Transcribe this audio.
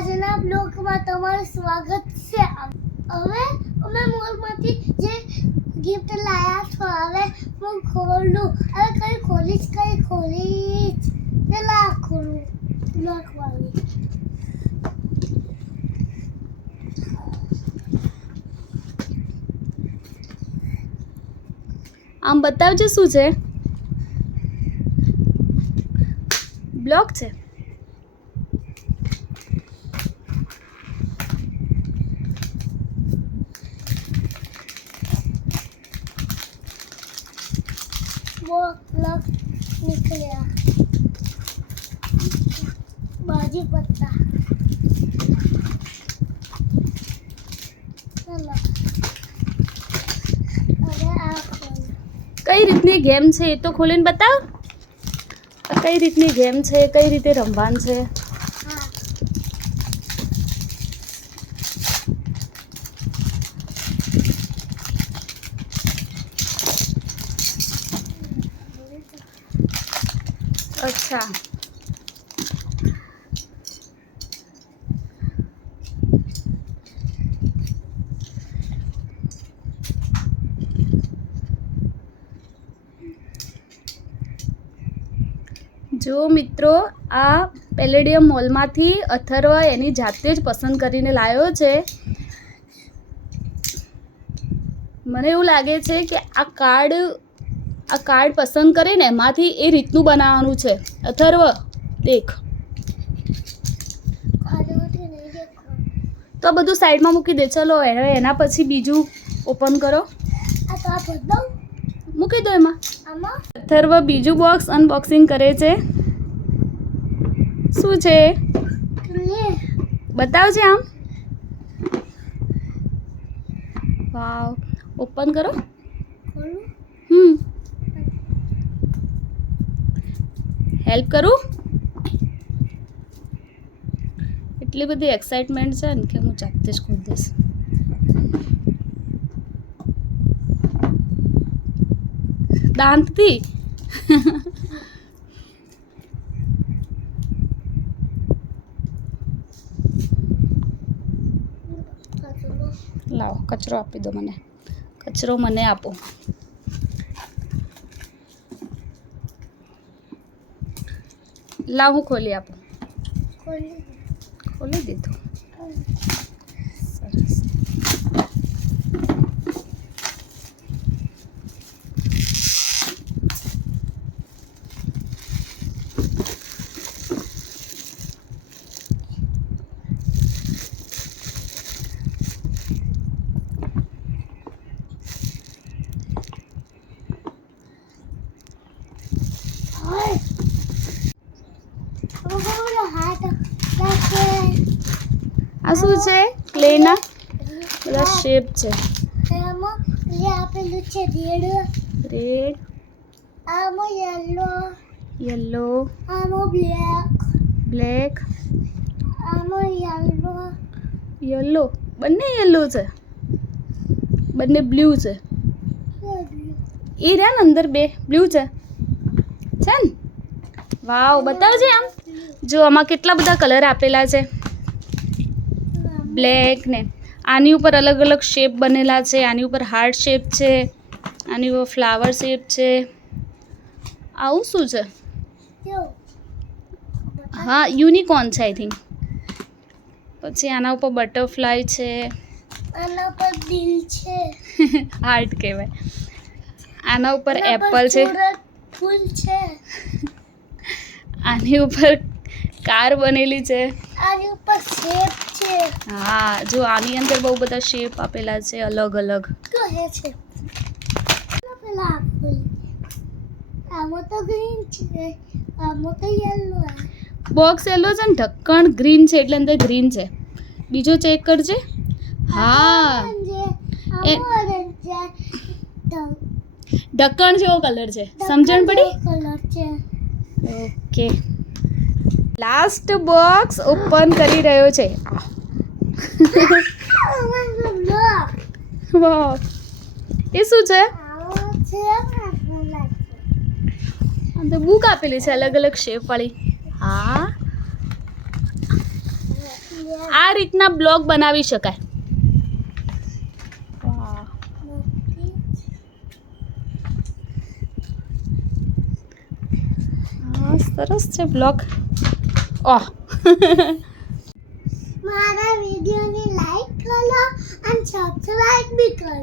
આજના બ્લોગમાં તમારું સ્વાગત છે. હવે અમે મોલમાંથી જે ગિફ્ટ લાયા છો હવે હું ખોલું. હવે કઈ ખોલીશ પેલા ખોલું બ્લોગ વાળી. આમ બતાવજો શું છે. બ્લોક છે. वो બ્લોગ निकला बाजी पत्ता. चलो હવે આ ખોલ. કઈ રીતની ગેમ છે એ તો ખોલીને બતાવ. કઈ રીતની ગેમ છે, કઈ રીતે રમવાનું છે. હા અચ્છા જો મિત્રો, આ પેલેડિયમ મોલમાંથી અથર્વ એની જાતે જ પસંદ કરીને લાવ્યો છે. મને એવું લાગે છે કે આ કાર્ડ પસંદ કરીને એમાંથી એ રીતનું બનાવવાનું છે. અથર્વ દેખ, ખાધોથી નહીં દેખો. તો બધું સાઈડમાં મૂકી દે. ચલો એના પછી બીજું ઓપન કરો. આ તો આ બદલાવ મૂકી દો એમાં. આમાં અથર્વ બીજું બોક્સ અનબોક્સિંગ કરે છે. શું છે લે બતાવજે આમ. વાવ, ઓપન કરો. ખોલું. હેલ્પ કરું. એટલી બધી એક્સાઇટમેન્ટ છે ને કે હું જાતે જ ખોલી દઈશ. દાંતથી લાવો, કચરો આપી દો મને. કચરો મને આપો. લાવ, હું ખોલી આપું. ખોલી ખોલી દીધું. સરસ. આ શું છે? ક્લેના બધા શેપ છે. આમાં લે આપેલું છે રેડ, આમાં યલો, આમાં બ્લેક, આમાં યલો. બંને યલો છે, બંને બ્લુ છે. એ રહ્યા ને અંદર બે બ્લુ છે ને. વાવ, બતાવજે આમ. જો આમાં કેટલા બધા કલર આપેલા છે. બ્લેક ને આની ઉપર અલગ અલગ શેપ બનેલા છે. આની ઉપર હાર્ટ શેપ છે, આની ઉપર ફ્લાવર શેપ છે. આવું શું છે? હા, યુનિકોર્ન છે આઈ થિંક. પછી આના ઉપર બટરફ્લાય છે. આના પર દિલ છે, હાર્ટ કહેવાય. આના ઉપર એપલ છે. ફૂલ છે. આની ઉપર કાર બનેલી છે. આની ઉપર શેપ છે. હા, જો આની અંદર બહુ બધા શેપ આપેલા છે અલગ અલગ. કહે છે પેલા ફૂલ. આમાં તો ગ્રીન છે, આમાં તો યલો. બોક્સ યલો છે ને ઢક્કણ ગ્રીન છે એટલે અંદર ગ્રીન છે. બીજો ચેક કરજે. હા, ઢક્કણ જેવો કલર છે. સમજણ પડી? કલર છે. ઓકે, લાસ્ટ બોક્સ ઓપન કરી રહ્યો છે. વાહ, એ શું છે? અંદર બુક આપેલી છે અલગ અલગ શેપ વાળી. હા, આ રીતના બ્લોગ બનાવી શકાય. વાહ, હા સરસ છે બ્લોગ. ઓહ મારા વિડીયોની લાઈક કરો અને સબસ્ક્રાઇબ બી કરો.